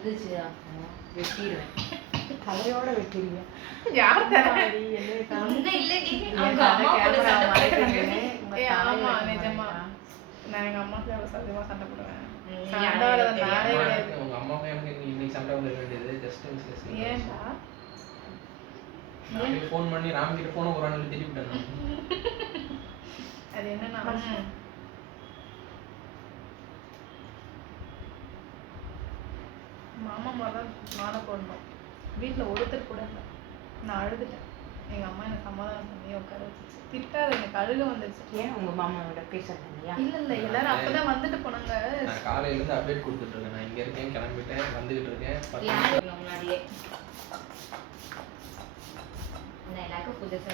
வந்துச்சு வெட்டிடுவேன், தலையோட வெட்டிடுவேன். யார் ஆமா நிஜமா நான் எங்க அம்மாக்கு சத்தியமா சண்டை போடுவேன். ஏன்டா ஃபோன் பண்ணி ராம் கிட்ட போன ஒரு நாள் திருப்பிட்டேன். அது என்னன்னா மாமா தான் மாலை போடணும். வீட்டில் ஒருத்தர் கூட இல்லை. நான் அழுதுட்டேன். எங்கள் அம்மா எனக்கு சமாதானம் பண்ணி உட்கார வச்சிச்சு. திட்டாது, எனக்கு அழுக வந்துச்சு. ஏன் உங்கள் மாமாவோட பேசுறீங்களா? இல்லை எல்லாரும் அப்போ தான் வந்துட்டு போனாங்க. நான் காலையிலேருந்து அப்டேட் கொடுத்துட்டு இருக்கேன். நான் இங்கே இருக்கேன், கிளம்பிட்டேன், வந்துகிட்டு இருக்கேன். முன்னாடியே எனக்கு புதுசு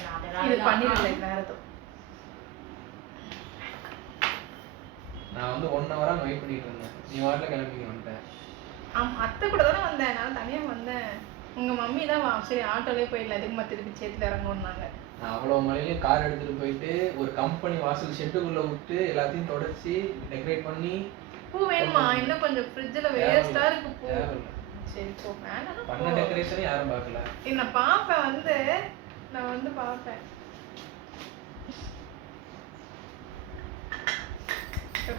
இது பண்ணிடல நேரத்தும். நான் வந்து 1 hour வெயிட் பண்ணிட்டு இருந்தேன். நீ வாட்டில் கிளம்பிங்க வந்துட்டேன். அத்தை கூட தானே வந்தேன், நான் தனியாக வந்தேன். உங்கள் மம்மி தான் சரி ஆட்டோலேயே போயிடல, எதுக்குமா திருப்பி சேத்துல இறங்கணுன்னாங்க. நான் அவ்வளோ மலையிலையும் கார் எடுத்துகிட்டு போயிட்டு ஒரு கம்பெனி வாசல் ஷெட்டுக்குள்ளே விட்டு எல்லாத்தையும் தொடச்சி டெக்கரேட் பண்ணி. பூ வேணுமா? இன்னும் கொஞ்சம் ஃப்ரிட்ஜில் வேஸ்ட்டாக இருக்கு பூ. சரி போ, வேணாம். பண்ண டெக்கரேஷனே யாரும் பார்க்கல. நான் பார்ப்பேன், நான் வந்து பார்ப்பேன்.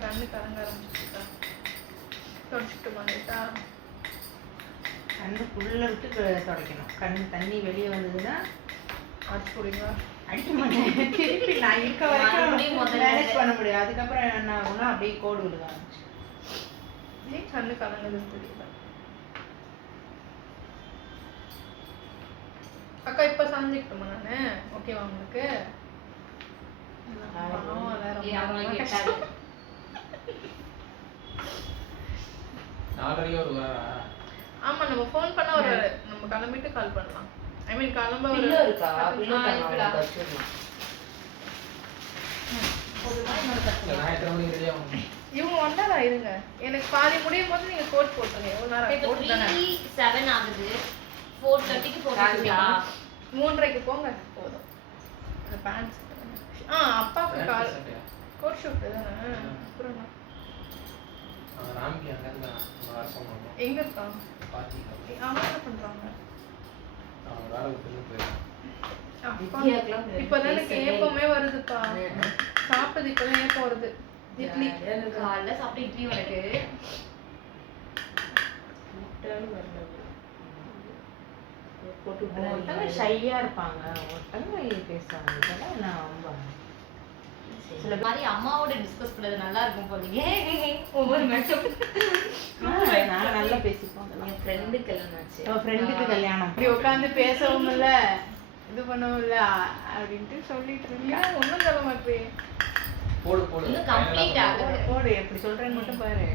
கண்ணு கலங்க ஆரம்பிச்சுட்டா, தொடச்சிட்டு வந்துட்டா. கண்ணு ஃபுல்ல விட்டு துடைக்கணும். கண்ணு தண்ணி வெளியே வந்ததுன்னா அடிச்சு போடுவீங்களா? அடிக்க மாட்டேன். திருப்பி நான் இருக்க வரைக்கும் மேனேஜ் பண்ண முடியாது. அதுக்கப்புறம் என்ன ஆகும்னா அப்படியே கோடு விடுக ஆரம்பிச்சு. ஏன் கண்ணு கலங்குதுன்னு தெரியல. அக்கா இப்போ சாஞ்சிக்கிட்டோமா நானு? ஓகேவா உங்களுக்கு? ஆமா, நம்ம ஃபோன் பண்ணா ஒரு நம்ம கிளம்பிட்டு கால் பண்ணலாம். ஐ மீன் கிளம்ப ஒரு இருக்கா? இவங்க வந்தாரா? இருங்க, எனக்கு பாதி முடியும் போது நீங்க கோட் போட்டுருங்க. எவ்வளவு நேரம்? 7 ஆகுது. 4:30க்கு போறீங்களா? 3:30க்கு போங்க போதும். அந்த பேண்ட்ஸ் அப்பாவுக்கு கால் கோட் ஷூட் தானே. அப்புறம் எங்க இருக்கான்? அவங்க என்ன பண்றாங்க? இப்பதான் எனக்கு ஏப்பமே வருதுப்பா. சாப்பிட்டது இப்பதான் ஏப்பம் வருது. இட்லி காலைல சாப்பிட்ட இட்லி உனக்கு ஒருத்தங்க ஷையா இருப்பாங்க, ஒருத்தங்க பேசுவாங்க. இதெல்லாம் நான் ரொம்ப சில மாதிரி அம்மாவோட டிஸ்கஸ் பண்ணது நல்லா இருக்கும் போலீங்க. ஒவ்வொரு மேட்சும் நான் நல்லா பேசிப்போம். என் ஃப்ரெண்டுக்கு கல்யாணம் ஆச்சு. ஃப்ரெண்டுக்கு கல்யாணம் இப்படி உட்காந்து பேசவும் இல்லை, இது பண்ணவும் இல்லை அப்படின்ட்டு சொல்லிட்டு இருக்கேன். ஒன்றும் சொல்ல மாட்டேன். இன்னும் கம்ப்ளீட் ஆகுது. போடு, எப்படி சொல்றேன்னு மட்டும் பாரு.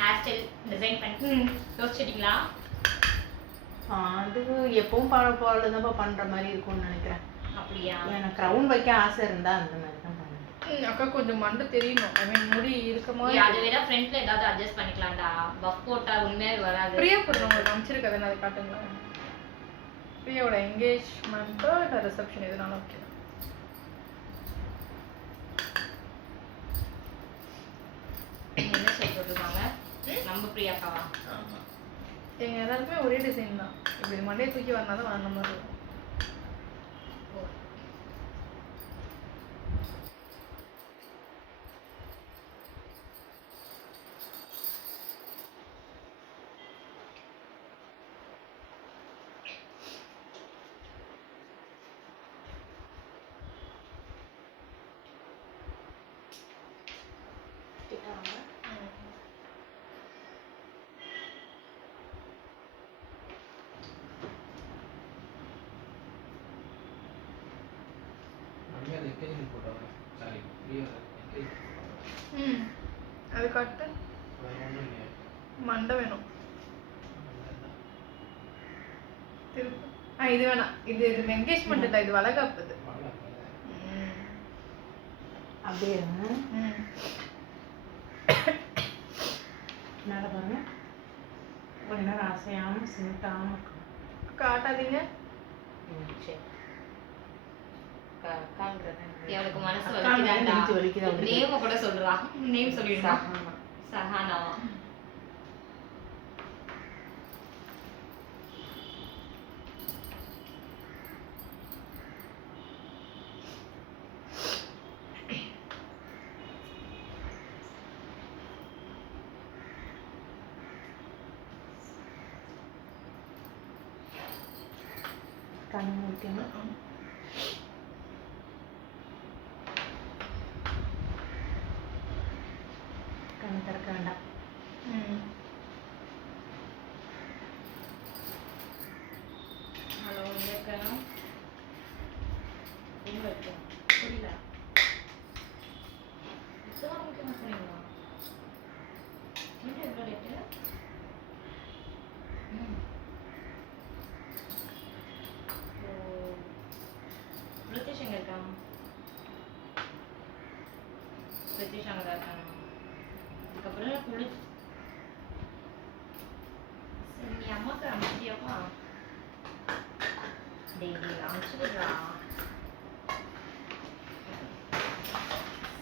ஹேர் ஸ்டைல் டிசைன் பண்ணி யோசிச்சிட்டீங்களா? அது எப்பவும் போலதான் பண்ற மாதிரி இருக்கும்னு நினைக்கிறேன். அப்படியா? எனக்கு ரவுண்ட் வைக்க ஆசை இருந்தா அந்த மாதிரி தான் பண்ணுவேன். அக்கா கொஞ்சம் மண்டை தெரியணும். ஐ மீன் முடி இருக்க மாதிரி. அதை விட ஃப்ரண்ட்ல ஏதாவது அட்ஜஸ்ட் பண்ணிக்கலாம்டா. பஃப் போட்டா உண்மையே வராது. பிரியா போடுறோம், உங்களுக்கு அமைச்சிருக்கதை அதை காட்டுங்களேன். பிரியாவோட என்கேஜ்மெண்ட்டோ இல்லை ரிசப்ஷன் எதுனாலும் ஓகே. என்ன ஷேப் போட்டுருக்காங்க? நம்ம பிரியாக்காவா? எங்க எல்லாருக்குமே ஒரே டிசைன் தான். இப்படி மண்டையை தூக்கி வரனாதான் வந்த மாதிரி இருக்கும். அது கட்டு மண்டை வேணும். திருப்பி இது வேணாம். இது என்கேஜ்மெண்ட் இல்லை, இது வளகாப்பு. இது அப்படியே நடப்பாங்க. கொஞ்ச நேரம் ஆசையாம சிமிட்டாம இருக்கும். காட்டாதீங்க. சரி, அவளுக்கு மனசு அக்கான்னு வலிக்குதாண்டா. நெஞ்சு வலிக்குது அவளுக்கு. நேம கூட சொல்றா. நேம் சொல்லிடுமா? சஹானாவா? கண்ணு முடிக்கணும். கண்ணு திறக்க வேண்டாம். ஹலோ, எங்க இருக்க? எங்க இருக்க? புரியல. இப்பதான் உங்களுக்கு என்ன சொன்னீங்களா? என்ன இவ்வளோ லேட்டு? ரித்திஷ் எங்க இருக்கான்? ரித்திஷ் அங்கே தான் இருக்கானா? அதுக்கப்புறம் குளிச்சு சரி, நீ அம்மாக்கு அனுப்பிட்டியாப்பா? டெய்லி அனுப்பிச்சு விடுறா.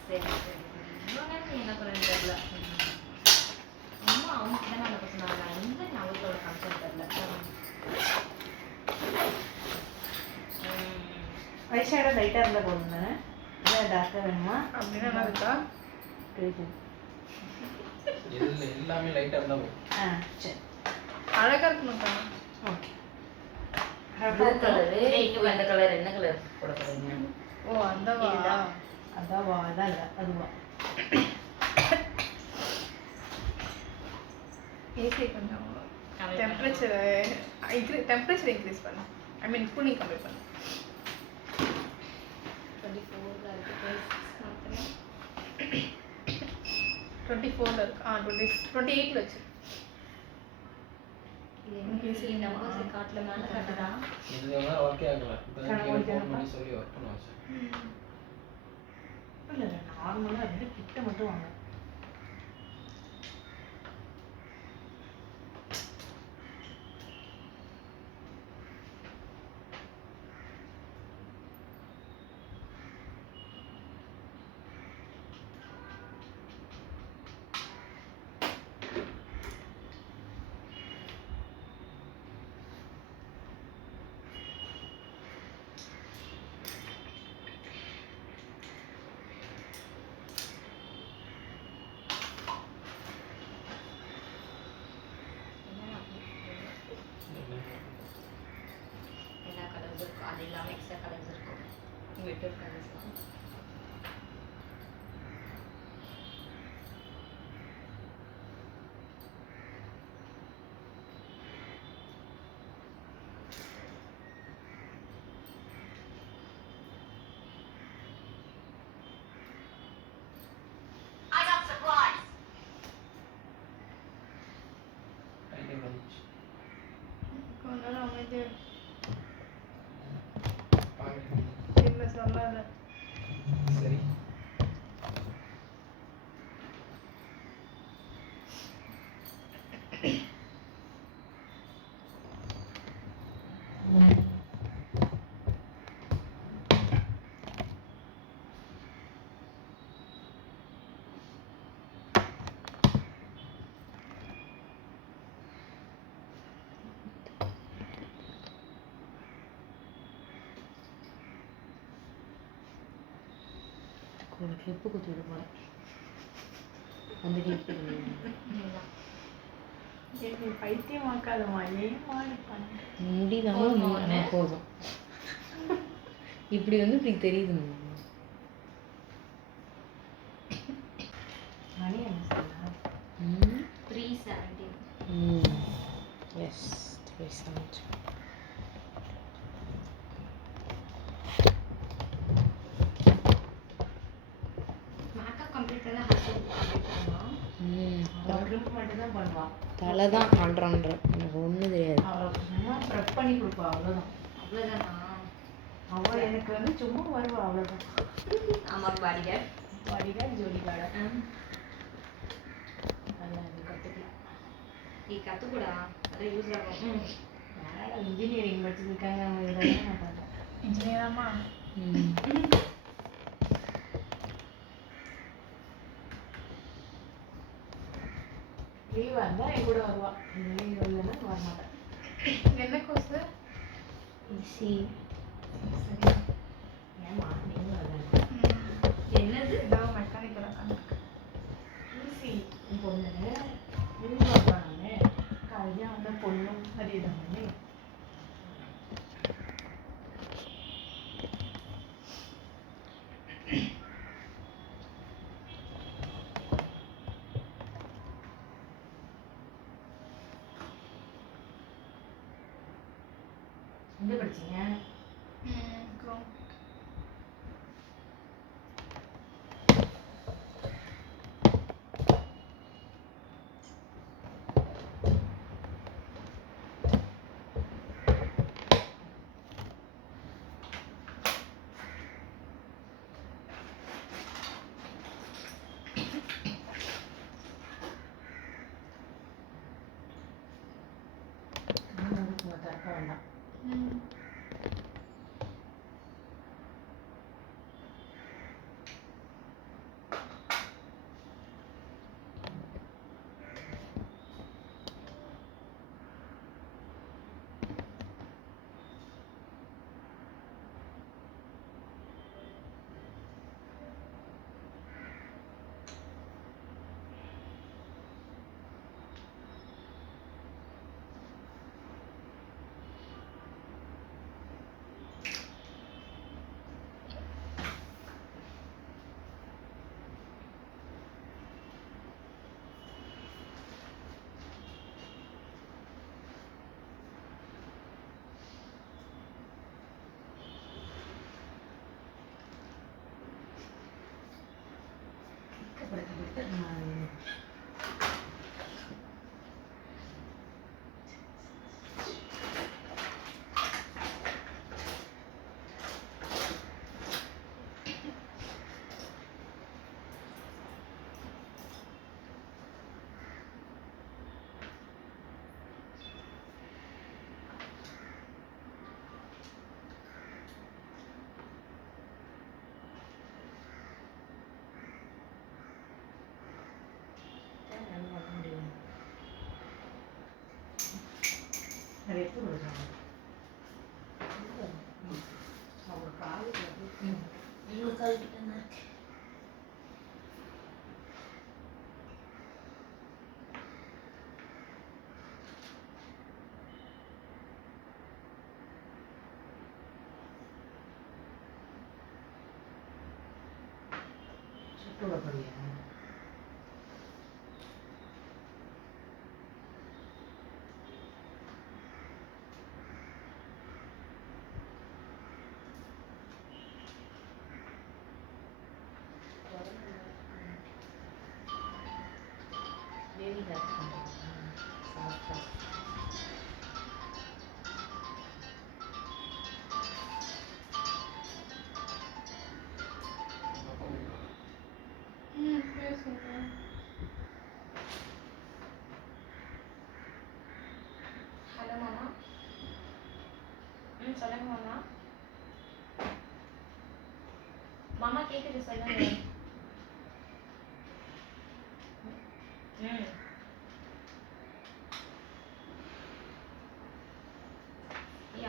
சரி சரி சரி, இவ்வளோ நேரம் நீ என்ன பண்ணுன்னு தெரியல. அம்மா அவங்க தானே அனுப்ப சொன்னாங்க. இந்த ஞாபகத்தோட ஃபங்க்ஷன் தெரியல. ஐஷேடோ லைட்டாக இருந்தால் போதும் தானே? இல்லை டார்க்காக வேணுமா? அப்படின்னா என்ன இருக்கா? தெரியுது. எல்லாமே லைட்டா இருந்தா போதும். ஆ சரி, அழகா இருக்கணும்க்கா. ஓகே. ப்ளூ கலரு இந்த கலர் என்ன கலர் போட போறீங்க? ஓ அந்தவா? இதுதான். அதாவா? அதான் இல்லை, அதுவா? ஏசி கொஞ்சம் டெம்பரேச்சர் இன்க்ரீஸ் பண்ணு. ஐ மீன் கூலிங் கம்மி பண்ணு. 24ல இருக்கு. ப்ரைஸ் மாத்திரம் 24ல இருக்கு. 28ல வச்சு. இது நம்பர்ஸ் காட்டல மேல காட்டுதா? இது வேணா ஓகே ஆகல. இப்பதான் கீழே ஃபோன் பண்ணி சொல்லி ஒர்க் பண்ண வச்சேன். இல்லை இல்லை, நார்மலாக இருந்து கிட்ட மட்டும் வாங்க. எல்லா கலர்ஸும் இருக்கும். அது இல்லாமல் எக்ஸ்ட்ரா கலர்ஸ் இருக்கும். விட்டர் கலர்ஸ்லாம். லைட்டே வந்துச்சு. கொஞ்ச நேரம் அமைதியா இரு. பாருங்க. இல்ல சொல்லாத. சரி. ஒரு கிளிப்பு குத்தி விட போகிறேன். அந்த கிளிப்பு சரி, பைத்தியம் ஆக்காதம்மா. ஏன் மாறி பண்ண? முடிதான் போதும். இப்படி வந்து இப்படி தெரியுது. மணி என்ன சொன்னா? 3:17. எஸ் 3:17. மேக்கப் கம்ப்ளீட் பண்ண ஹஸ்பண்ட் கம்ப்ளீட் பண்ணுவான். அவளுக்கு மட்டும் தான் பண்ணுவான். தலை தான் ஆல்ரவுண்டர். எனக்கு ஒன்றும் தெரியாது. அவளுக்கு சும்மா ப்ரெப் பண்ணி கொடுப்பா, அவ்வளோதான். அவ்வளோதானா? அவள் எனக்கு வந்து சும்மா வருவா, அவ்வளோதான். ஆமாம், பாடிகார்ட். பாடிகார்டு ஜோடிகார்டு அதெல்லாம் எனக்கு கற்றுக்கலாம். நீ கற்றுக்கூடா, அது யூஸ் ஆகும். இன்ஜினியரிங் படிச்சிருக்காங்க, அவங்க இதெல்லாம் நான் பண்ணுறேன். இன்ஜினியராமா? லீவ் வந்தா என் கூட வருவா. லீவ் இல்லைன்னா வர மாட்டேன். என்ன கோர்ஸ்? ஈஸி. சரி. ஏமா நீங்களும் அதான். என்னது? இதான் மெக்கானிக்கல் அக்கௌண்ட். ஈஸி பொண்ணு லீவ் வருவானே காலையில் வந்த பொண்ணும் அதேதானே. எங்க படிச்சீங்க? குரோம். திறக்க வேண்டாம். நிறைய பேர் வருவாங்க. அவங்க காலுக்கு உங்க கால் கிட்ட என்ன இருக்கு? சுற்றுலா படியா பேசுங்க. ஹலோ மாமா. சொல்லுங்க மாமா. மாமா கேக்குது சொல்லுங்க.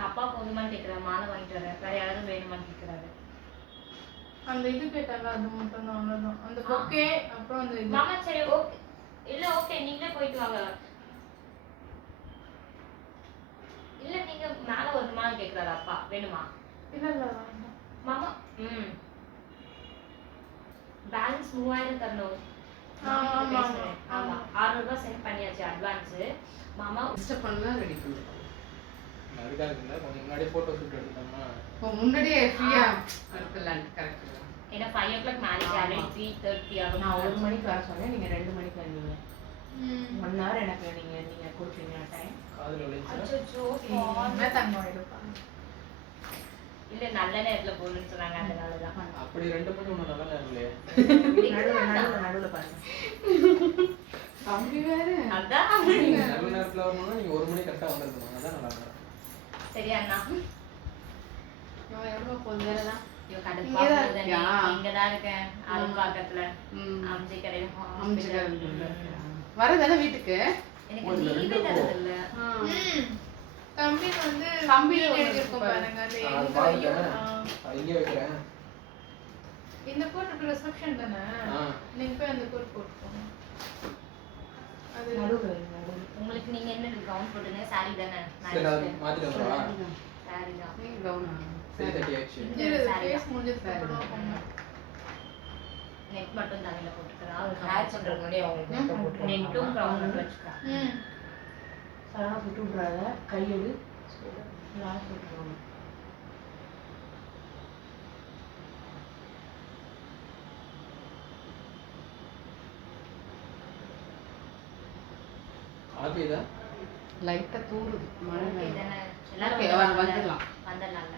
அப்பா போதுமான்னு கேக்குறாரு. மாலை வாங்கிட்டு வரேன். வேற யாராவது வேணுமான்னு கேக்குறாரு. அந்த இது கேட்டால அது மட்டும் தான் அவ்வளவுதான். அந்த பொக்கே அப்புறம் அந்த இது. மாமா சரி ஓகே. இல்ல ஓகே நீங்களே போயிட்டு வாங்க. இல்ல நீங்க மேல வருமான்னு கேக்குறாரு அப்பா. வேணுமா? இல்ல இல்ல வேண்டாம். மாமா பேலன்ஸ் 3000 தரணும். ஆமா 600 ரூபாய் சென்ட் பண்ணியாச்சு அட்வான்ஸ். மாமா டிஸ்டர்ப் பண்ணலாம் ரெடி பண்ணுங்க. அதுக்காக இல்லை கொஞ்சம் முன்னாடியே ஃபோட்டோ ஷூட் எடுத்தோம்னா இப்போ முன்னாடியே ஃப்ரீயா இருக்கலாம். கரெக்ட். ஏன்னா 5 o'clock மேரேஜ் ஆல்ரெடி 3:30 ஆகும். நான் 1 மணிக்கு வர சொன்னேன். நீங்க 2 மணிக்கு வந்தீங்க. 1 hour எனக்கு நீங்க கொடுப்பீங்க டைம். காதுல விளைச்சா அச்சச்சோ என்ன தங்கம் எடுப்பாங்க. இல்ல நல்ல நேரத்துல போகணும்னு சொன்னாங்க அதனால தான். அப்படி 2 மணி ஒன்று நல்ல நேரம் இல்லையே. நடுவுல பாருங்க. தம்பி வேற. அதான் நல்ல நேரத்தில் வரணும்னா நீங்கள் 1 மணி கரெக்டாக வந்துருக்கணும். அதான் நல்லா நேரம். சரி அண்ணா. எவ்வளோ போகுது வேறதான் ஐயோ, கடுப்பா இங்கதான் போகுது. இருக்கியா? இங்கதான் இருக்கேன் அரும்பாக்கத்துல ம். அம்ஜி கடையில வரதானே வீட்டுக்கு எனக்கு ஒரு லீவே ரெண்டு தரது இல்ல. தம்பி வந்து தம்பி வீடு ஒண்ணு எழுதியிருக்கோம் இருக்கு பாருங்க அது அது எங்க பாருங்க. ஐயோ, இங்கே வைக்கிறேன். இந்த கோட் ரிசப்ஷன் தானே ஆ. நீங்க போய் அந்த கோட் போட்டுக்கோங்க. அது உங்களுக்கு நீங்க என்ன கவுன் போட்டுங்க? சாரி தானே? சரி நான் மாத்திட்டு வரவா? சாரி தான். நீ கவுனா சரி தட்டி ஆயிடுச்சு. ஃபேஸ் முடிஞ்சதுக்கு அப்புறம் போங்க. நெட் மட்டும் தலையில போட்டுக்கிறா. ஹேர் பண்றதுக்கு முன்னாடி அவங்களுக்கு makeup போட்டுருவாங்க. நெட்டும் க்ரௌன் வச்சுக்கிறா. ம் சரா விட்டு விட்றாத கையெடு லாஸ்ட் விட்டுருவாங்க காப்பி இதா? லைட்டா தூருது மழை ஓகே வேணும். தானே? எல்லாரும் Okay, வந்துடலாம். வந்துடலாம்ல.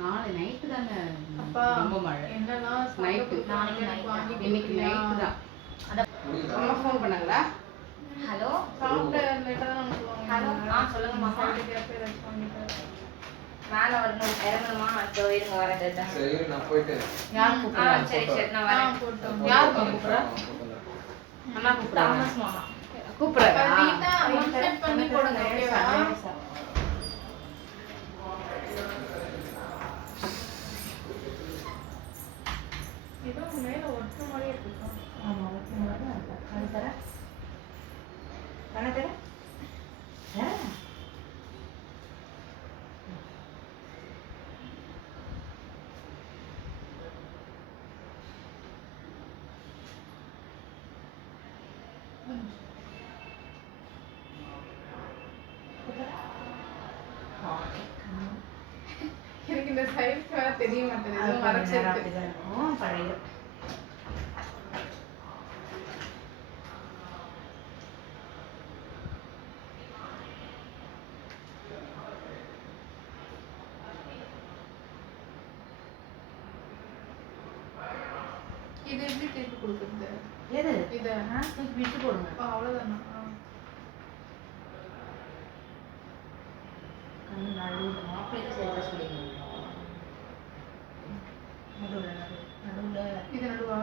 நாளை நைட்டு தானே அப்பா ரொம்ப மழை என்னலாம் நைட்டு நாளைக்கு night தான். இன்னைக்கு நைட்டு தான் முடியுதா? அம்மா ஃபோன் பண்ணாங்களா ஹலோ சாப்பிட்ட லேட்டா தான் அனுப்புவாங்க. ஹலோ சொல்லுங்க மாமா. கேப்பே ஏதாச்சும் வாங்கிட்டு மேல வரணும் இறங்கணுமா? அதோ இருங்க வரேன் கேட்டேன். சரி இரு, நான் போயிட்டு யார் கூப்பிடுறா சரி சரி நான் வரேன். போட்டோம். யார் கூப்பிடுறா? கூப்பிடுறேன். அண்ணா கூப்பிடுறா தாமஸ் மாமா. கூப்பிடுறா நீட்டா one set பண்ணி போடுங்க ஓகேவா? ஏதோ மேல ஒட்டுற மாதிரியே இருக்கு. ஆமா ஓகே மேடம் அது தர தர எனக்கு இந்த சைஸ் வேற தெரிய மாட்டேங்குது. ஏதோ மறைச்சிருக்கு. பழைய இது எப்படி திருப்பி கொடுக்குறது? எது இத விட்டு போடுங்க அவ்வளவுதானா? கண்ணு நடுவுல மாப்பிள்ளைக்கு சேர்த்து சொல்லிடுங்க. நடுவுல நடுவுல இது நடுவா?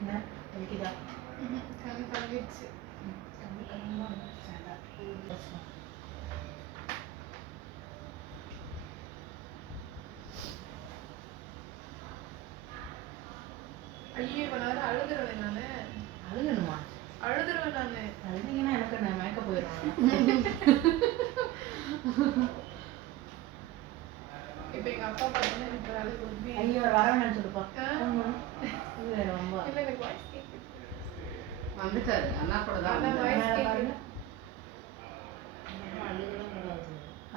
என்ன வைக்கிதா கண்ணு தள்ளிடுச்சு. ஐயோ இப்ப நான் அழுதுருவேன் நானு. அழுகணுமா அழுதுருவேன் நானு. அழுதீங்கன்னா எனக்கு நான் மயக்க போயிடுவேன் இப்ப எங்க அப்பா பார்த்தோன்னா எனக்கு அழுது வருது. ஐயோ வரவேன்னு சொல்லுப்பா ஆ. ரொம்ப இல்ல எனக்கு வாய்ஸ் கேக்குது. வந்துட்டாரு அண்ணா கூட தான் அதான் வந்தாரு. voice கேக்குது.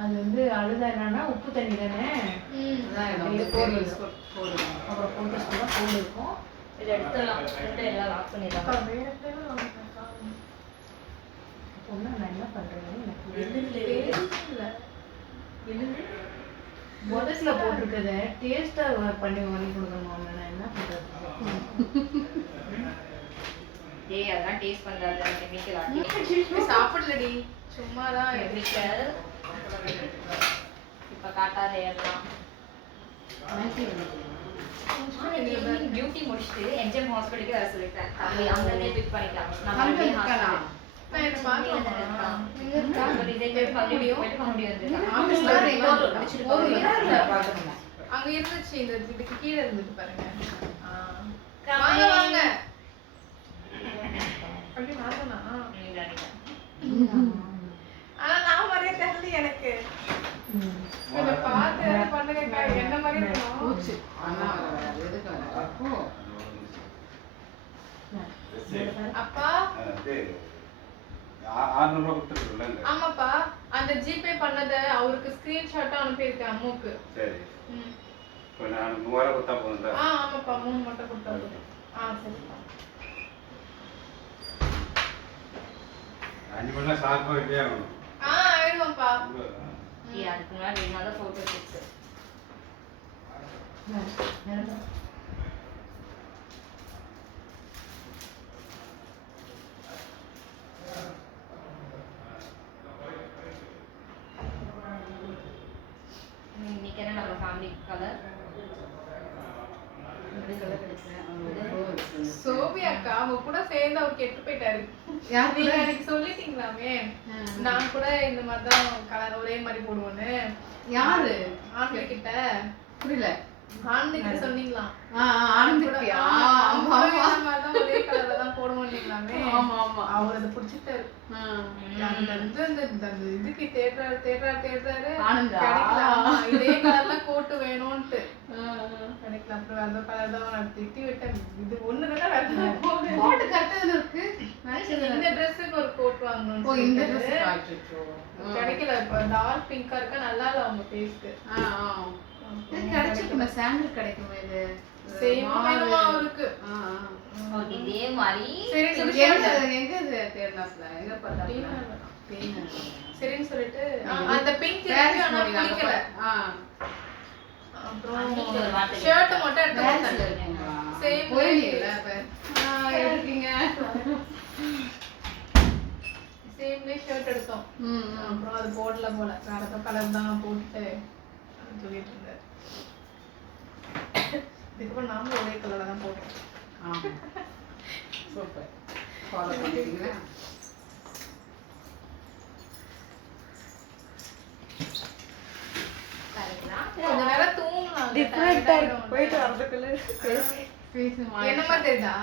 அது வந்து அழுதா என்னன்னா உப்பு தண்ணி தானே ம். அதான் இது இது போடுறது. போடுங்க. அப்புறம் போட்டு சொல்ல கோல்டு இருக்கும் இதை எடுத்துடலாம். ரெண்டு எல்லாம் லாக் அப்பா பண்ணிடலாம். வேற பேரும் வாங்கிட்டாக்கா. பொண்ணு நான் என்ன பண்றேன்னு எனக்கு தெரியல. முதல்ல போட்டிருக்கத டேஸ்டா பண்ணி வாங்கி கொடுக்கணும் நான் என்ன பண்றது ஏய் அதெல்லாம் டேஸ்ட் பண்றாத கெமிக்கல் ஆட்டி. போய் சாப்பிடலடி. சும்மாதான் கெமிக்கல் இப்ப காட்டாத எல்லாம். டியூட்டி முடிச்சுட்டு எம்ஜிஎம் ஹாஸ்பிட்டலுக்கு வர சொல்லிட்டேன். தம்பி அங்கேயே பிக் பண்ணிக்கலாம். நம்ம அங்க அப்படியே இருக்கானா? hospital. நான் எனக்கு பார்க்கலாம். இங்க இருக்கா? ஒரு இதே போய் மறுபடியும் போயிட்டு மறுபடியும் வந்துருக்கான். ஆபீஸ்ல ஒரு இடத்துல பார்க்கணுமா அங்க இருந்துச்சு இந்த இதுக்கு கீழே இருந்துட்டு பாருங்க. Come வாங்க in. வாங்க. அப்படி நானா? நீங்க அடிங்க. ஆனா நான் மாதிரியே தெரியல எனக்கு. கொஞ்சம் பார்த்து பண்ணுங்கக்கா. என்ன மாதிரி இருக்கணும். பூச்சி அண்ணா எதுக்கு அப்போ அப்பா ஆமாப்பா அந்த ஜிபே பண்ணத அவருக்கு ஸ்கிரீன்ஷாட்டா அனுப்பியிருக்கேன் அம்முக்கு. சரி ம். இப்போ நான் 3000 கொடுத்தா போதும்ல? ஆமாப்பா 3 மட்டும் கொடுத்தா போதும். சரிப்பா. 5 மணிலாம் ஷார்ப்பாக ரெடியாக ஆகணும். ஆயிடுவாப்பா. ஏய், அதுக்கு முன்னாடி 2 நாள் photo எடுத்து. கலர் கலர் எடுக்கிறேன் சோபி அக்கா அவங்க கூட சேர்ந்து அவர் கெட்டு போயிட்டாரு. நீங்க எனக்கு சொல்லிட்டீங்களாமே நான் கூட இந்த மாதிரி தான் கலர் ஒரே மாதிரி போடுவோன்னு. யாரு ஆண்டி கிட்ட புரியல ஆனந்தி கிட்ட சொன்னீங்களாம். ஆனந்தியா ஆமா ஆமா தான் ஒரே கலர்ல தான் போடுவோம்னீங்களாமே. ஆமா ஆமா அவர் அதை பிடிச்சிட்டாரு. அந்த இதுக்கு தேடுறாரு ஆனந்தா கிடைக்கல. ஆமா, இதே கலர்ல கோட்டு வேணும்ட்டு கிடைக்கல. அப்புறம் அந்த கலர் தான் நான் திட்டி விட்டேன். இது ஒண்ணுதான் வேற கோட் கரெக்டா இருக்கு இந்த ட்ரெஸ்ஸுக்கு ஒரு கோட் வாங்கணும். ஓ இந்த Dress காட்டுச்சோ கிடைக்கல. இப்ப டார்க் பிங்கா இருக்கா, நல்லா இல்ல அவங்க ஃபேஸ்க்கு. இது கிடைச்சிருக்குமே சாம்பிள் கிடைக்குமே இது சேம் வேணுமா அவருக்கு. இதே மாதிரி சரி சொல்லி எங்க இது தேர்னாஸ்ல எங்க பார்த்தா சரின்னு சொல்லிட்டு அந்த பிங்க் இருக்கு ஆனா பிடிக்கல. அப்புறம் ஷர்ட் மட்டும் எடுத்து சேம் போயில இருக்கீங்க சேம்லயே ஷர்ட் எடுத்தோம். அப்புறம் அது போடல போல, வேற ஏதோ கலர் தான் போட்டு சொல்லிட்டு இருந்தாரு. இதுக்கப்புறம் நாமளும் ஒரே கலர்ல தான் போட்டோம். சூப்பர் ஃபாலோ பண்ணிட்டீங்களா? கொஞ்ச நேரம் தூங்கலாம். டிஃபரெண்டா இருக்கு போயிட்டு வரதுக்குள்ள என்ன மாதிரி தெரியுதா?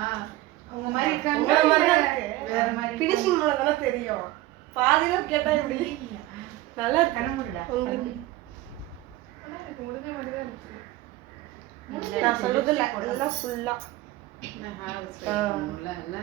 உங்க மாதிரி இருக்காங்க உங்கள மாதிரி தான் இருக்கு. வேற மாதிரி ஃபினிஷிங் மூலம் தானே தெரியும். பாதியில கேட்டா எப்படி நல்லா இருக்கு. கண்ணமுடிடா உங்களுக்கு ஆனா எனக்கு முடிஞ்ச மாதிரி தான் இருக்கு. நான் சொல்றது இல்ல எல்லாம் ஃபுல்லா ஹேர் ஸ்டைல் பண்ணல